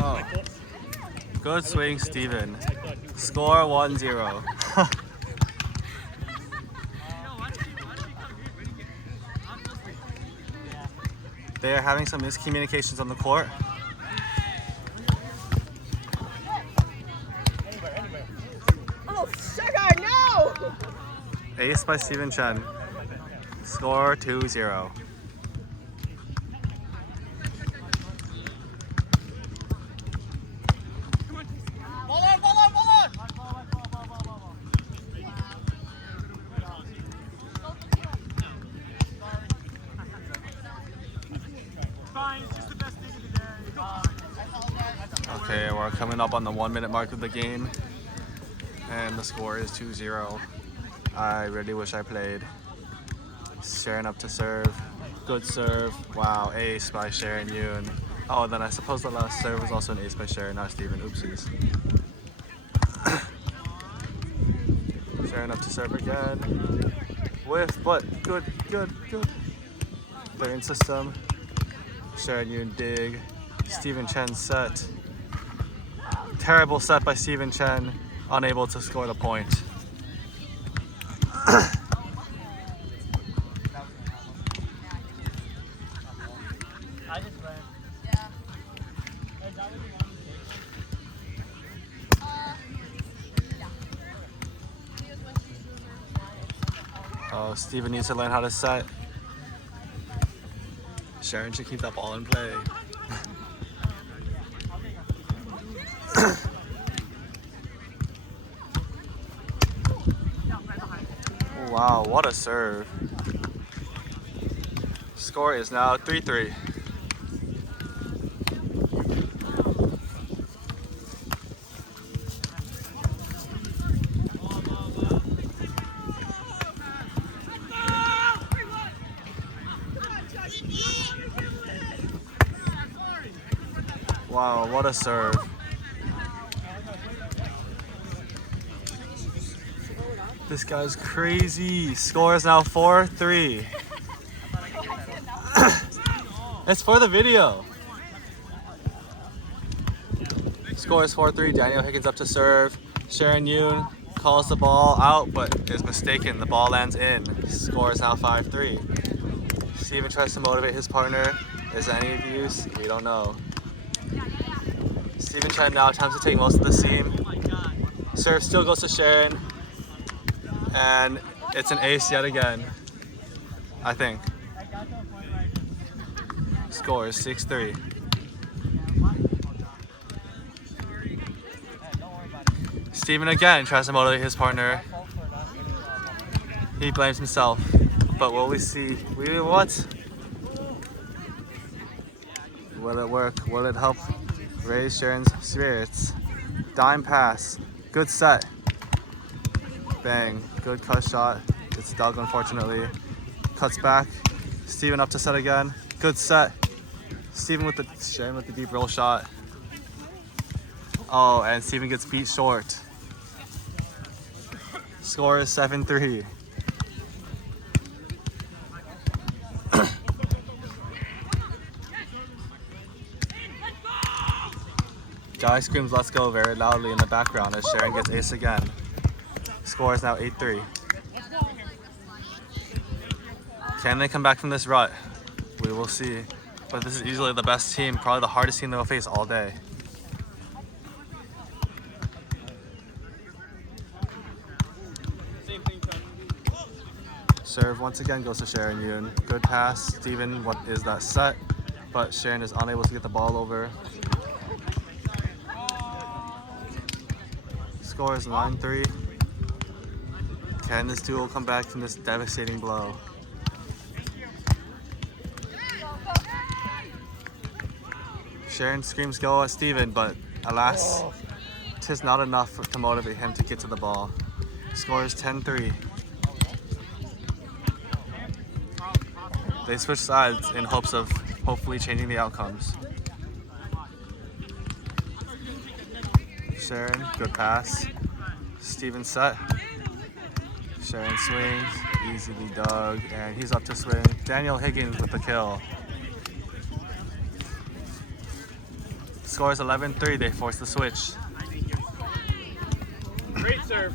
Oh. Good swing, Steven. Score 1-0. They are having some miscommunications on the court. Oh, sugar, no! Ace by Steven Chen. Score 2-0. Okay, we're coming up on the 1 minute mark of the game, and the score is 2-0. I really wish I played. Sharon up to serve. Good serve. Wow, ace by Sharon Yoon. Oh, then I suppose the last serve was also an ace by Sharon, not Steven. Oopsies. Sharon up to serve again. Whiff, but good. They're in system. Sharon Yoon dig. Steven Chen set. Terrible set by Steven Chen, unable to score the point. Oh, Steven needs to learn how to set. Sharon should keep that ball in play. Wow, what a serve. Score is now 3-3. Wow, what a serve. This guy's crazy. Score is now 4-3. It's for the video. Score is 4-3. Daniel Higgins up to serve. Sharon Yoon calls the ball out, but is mistaken. The ball lands in. Score is now 5-3. Steven tries to motivate his partner. Is any of use? We don't know. Steven Chen now attempts to take most of the seam. Serve still goes to Sharon. And it's an ace yet again, I think. Score is 6-3. Steven again tries to motivate his partner. He blames himself, but will we see? What? Will it work? Will it help raise Sharon's spirits? Dime pass. Good set. Bang. Good cut shot. It's dug, unfortunately. Cuts back. Steven up to set again. Good set. Steven with the Sharon with the deep roll shot. Oh, and Steven gets beat short. Score is 7-3. Guy screams "let's go" very loudly in the background as Sharon gets ace again. Score is now 8-3. Can they come back from this rut? We will see. But this is easily the best team, probably the hardest team they'll face all day. Serve once again goes to Sharon Yoon. Good pass. Steven, what is that set? But Sharon is unable to get the ball over. Score is 9-3. Can this duo come back from this devastating blow? Sharon screams go at Steven, but alas, 'tis not enough to motivate him to get to the ball. Score is 10-3. They switch sides in hopes of hopefully changing the outcomes. Sharon, good pass. Steven set. Sharon swings. easily dug, and he's up to swing. Daniel Higgins with the kill. Score is 11-3. They force the switch. Great serve.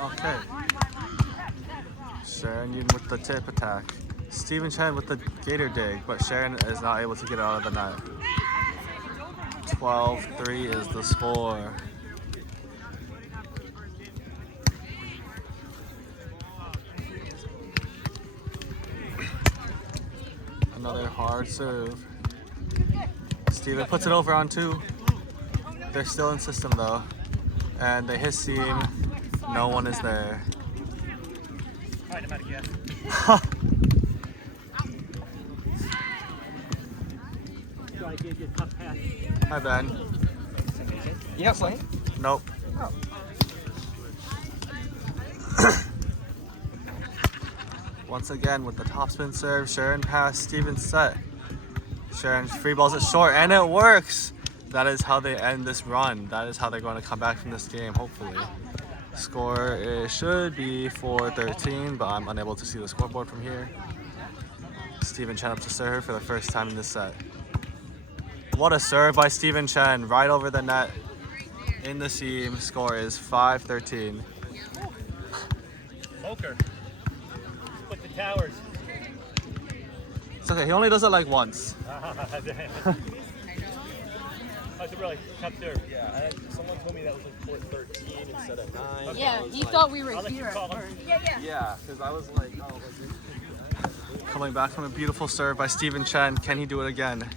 Okay. Sharon Yoon with the tip attack. Steven Chen with the gator dig, but Sharon is not able to get it out of the net. 12-3 is the score. Another hard serve. Steven puts it over on 2. They're still in system though. And they hit seam. No one is there. Hi, Ben. You have playing? Nope. Oh. Once again with the topspin serve, Sharon pass, Steven set. Sharon free balls it short, and it works! That is how they end this run. That is how they're going to come back from this game, hopefully. Score should be 4-13, but I'm unable to see the scoreboard from here. Steven Chen up to serve for the first time in this set. What a serve by Steven Chen, right over the net in the seam. Score is 5-13. Poker. Put the towers. It's okay, he only does it like once. That's a really tough serve. Yeah, someone told me that was like 4-13 instead of 9. Okay. Yeah, I was he like, thought we were I'll let you here. call him. Yeah, because I was like, oh, Coming back from a beautiful serve by Steven Chen. Can he do it again?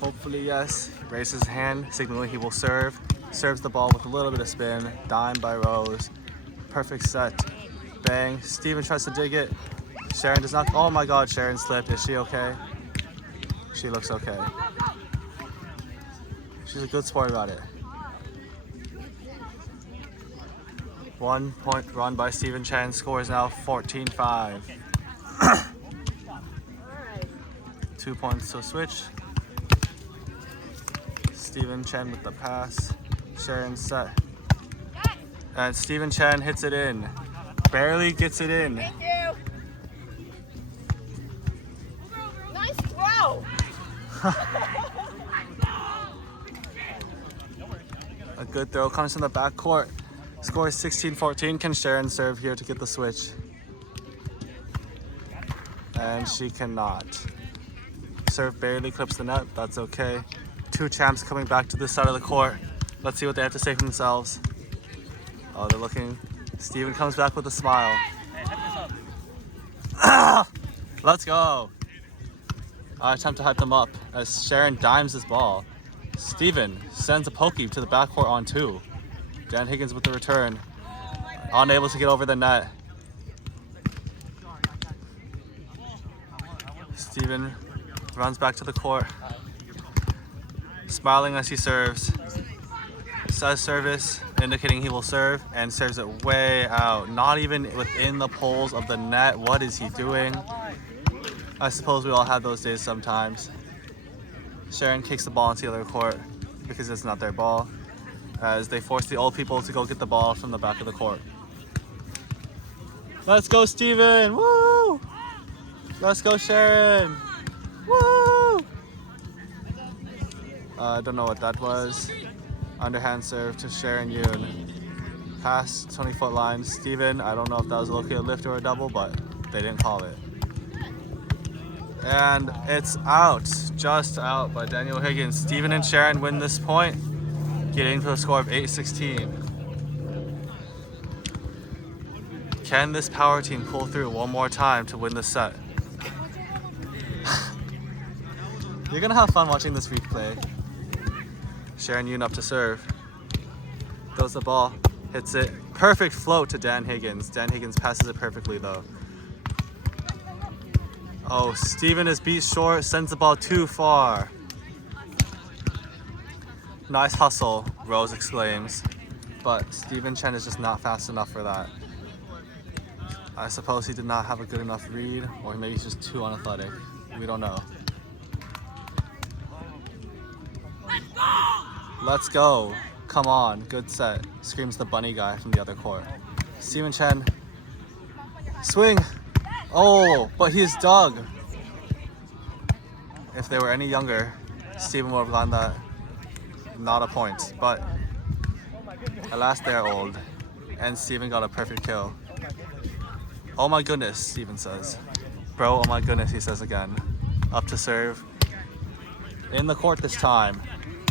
Hopefully yes. He raises his hand, signaling he will serve. Serves the ball with a little bit of spin. Dime by Rose. Perfect set. Bang. Steven tries to dig it. Sharon does not. Oh my god, Sharon slipped. Is she okay? She looks okay. She's a good sport about it. 1 point run by Steven Chen. Score is now 14-5. 2 points to switch. Steven Chen with the pass. Sharon set. And Steven Chen hits it in. Barely gets it in. Thank you. Nice throw. A good throw comes from the backcourt. Score is 16-14. Can Sharon serve here to get the switch? And she cannot. Serve barely clips the net. That's okay. 2 champs coming back to this side of the court. Let's see what they have to say for themselves. Oh, they're looking. Steven comes back with a smile. Let's go. I attempt to hype them up as Sharon dimes this ball. Steven sends a pokey to the backcourt on 2. Dan Higgins with the return. Unable to get over the net. Steven runs back to the court. Smiling as he serves. Says service, indicating he will serve, and serves it way out. Not even within the poles of the net. What is he doing? I suppose we all have those days sometimes. Sharon kicks the ball into the other court because it's not their ball, as they force the old people to go get the ball from the back of the court. Let's go, Steven! Woo! Let's go, Sharon! Woo! I don't know what that was. Underhand serve to Sharon Yoon. Pass 20-foot line. Steven, I don't know if that was a located lift or a double, but they didn't call it. And it's out, just out by Daniel Higgins. Steven and Sharon win this point, getting to a score of 8-16. Can this power team pull through one more time to win the set? You're gonna have fun watching this replay. Sharon Yoon up to serve. Throws the ball, hits it. Perfect float to Dan Higgins. Dan Higgins passes it perfectly though. Oh, Steven is beat short, sends the ball too far. Nice hustle, Rose exclaims. But Steven Chen is just not fast enough for that. I suppose he did not have a good enough read, or maybe he's just too unathletic. We don't know. Let's go. Come on, good set, screams the bunny guy from the other court. Steven Chen, swing. Oh, but he's dug. If they were any younger, Steven would have gotten that. Not a point, but alas, they're old. And Steven got a perfect kill. Oh my goodness, Steven says. Bro, oh my goodness, he says again. Up to serve. In the court this time.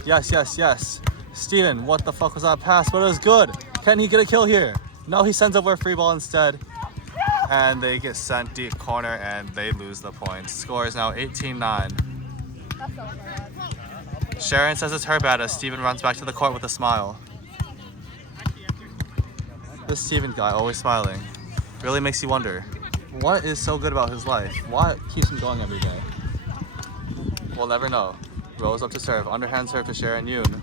Yes, yes, yes. Steven, what the fuck was that pass? But it was good. Can he get a kill here? No, he sends over a free ball instead. And they get sent deep corner and they lose the point. Score is now 18-9. Sharon says it's her bad as Steven runs back to the court with a smile. This Steven guy, always smiling, really makes you wonder, what is so good about his life? What keeps him going every day? We'll never know. Rose up to serve, underhand serve to Sharon Yoon.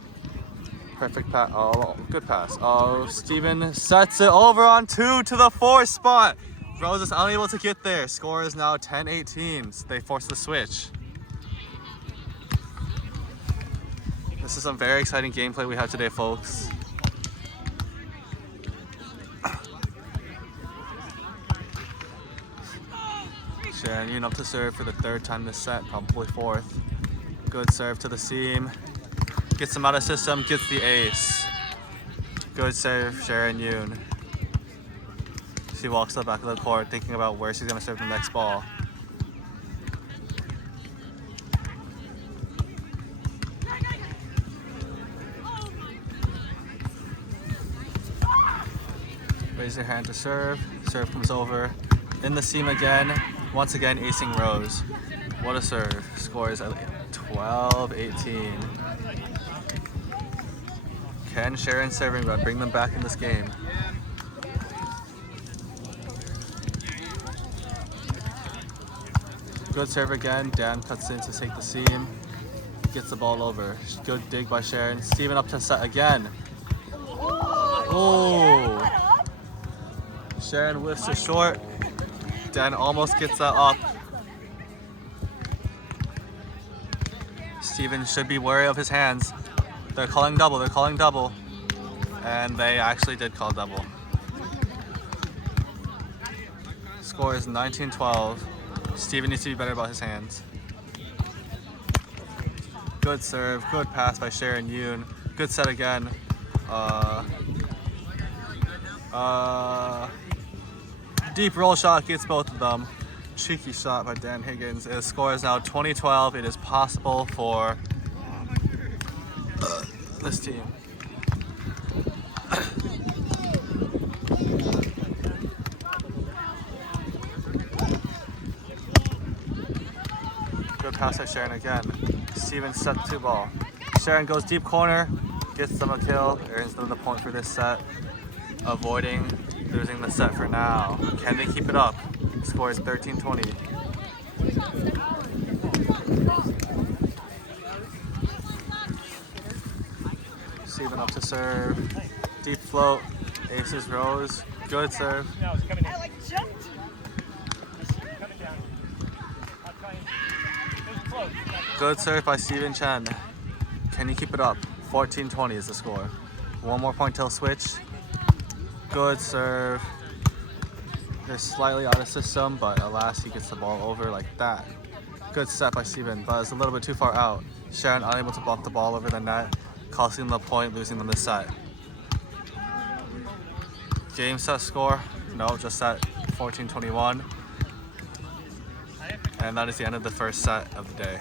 Perfect pass, oh, good pass. Oh, Steven sets it over on 2 to the 4 spot. Rose is unable to get there. Score is now 10-18. So they force the switch. This is some very exciting gameplay we have today, folks. Sharon Yoon up to serve for the 3rd time this set, probably 4th. Good serve to the seam. Gets him out of system, gets the ace. Good serve, Sharon Yoon. She walks to the back of the court thinking about where she's gonna serve the next ball. Raise your hand to serve. Serve comes over. In the seam again. Once again, acing Rose. What a serve. Score is 12-18. Can Sharon serving run bring them back in this game? Good serve again. Dan cuts in to take the seam. Gets the ball over. Good dig by Sharon. Steven up to set again. Oh! Sharon whiffs it short. Dan almost gets that up. Steven should be wary of his hands. They're calling double, they're calling double. And they actually did call double. Score is 19-12. Steven needs to be better about his hands. Good serve, good pass by Sharon Yoon. Good set again. Deep roll shot gets both of them. Cheeky shot by Dan Higgins. His score is now 20-12. It is possible for this team. Good pass by Sharon again. Steven set 2 ball. Sharon goes deep corner, gets them a kill, earns them the point for this set, avoiding losing the set for now. Can they keep it up? Score is 13-20. Steven up to serve. Deep float. Aces Rose. Good serve. No, it's coming in. I like jumped. Coming down. I'll try and... It's close. Good serve by Steven Chen. Can he keep it up? 14-20 is the score. 1 more point till switch. Good serve. They're slightly out of system, but alas, he gets the ball over like that. Good set by Steven, but it's a little bit too far out. Sharon unable to block the ball over the net, costing them the point, losing them the set. Game set score? No, just set 14-21. And that is the end of the first set of the day.